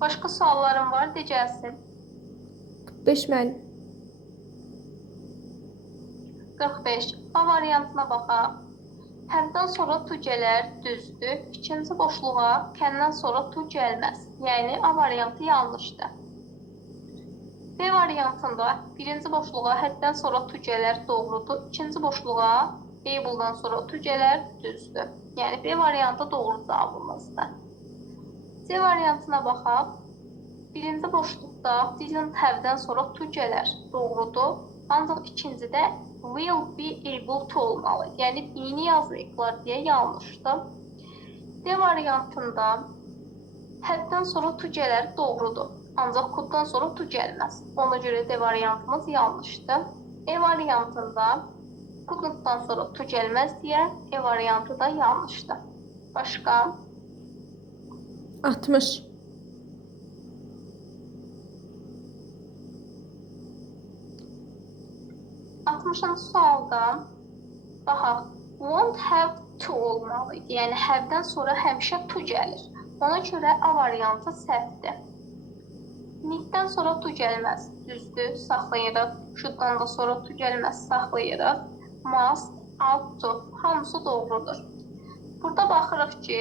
Başqa sualların var, de gəlsin. 45 müəllim. 45. A variantına baxaq. Həmdən sonra tu gələr, düzdür. İkinci boşluğa kəndən sonra tu gəlməz. Yəni A variantı yanlışdır. B variantında birinci boşluğa həddən sonra tu gələr, doğrudur. İkinci boşluğa able-dan sonra tu gələr, düzdür. Yəni B variantı doğru cavabımızdır. C variantına baxaq. Birinci boşluqda didn't have-dən sonra to gələr, doğrudur. Ancaq ikincidə will be able to olmalı. Yəni B-ni yazmayıblar deyə yanlışdır. D variantında həddən sonra to gələr, doğrudur. Ancaq could-dan sonra to gəlməz. Ona görə D variantımız yanlışdır. E variantında couldn't-dan sonra to gəlməz deyə E variantı da yanlışdır. Başqa? 60. 60-cı sualda baxaq, won't have to olmalıydı. Yəni have-dən sonra həmişə to gəlir. Ona görə A variantı səhvdir. Need-dən sonra to gəlməz, düzdür, saxlayırıq. Should-dan da sonra to gəlməz, saxlayırıq. Must, ought to, hamısı doğrudur. Burada baxırıq ki,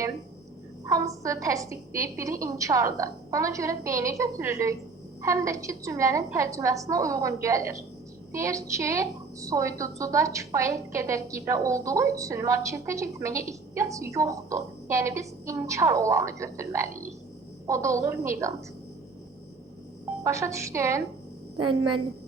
hamısı təsdiqdir, biri inkardır. Ona görə B-ni götürürük. Həm də ki, cümlənin tərcüməsinə uyğun gəlir. Deyir ki, soyuducuda kifayət qədər qida olduğu üçün marketə getməyə ehtiyac yoxdur. Yəni biz inkar olanı götürməliyik. O da olur needn't. Başa düşdün? Bəli müəllim.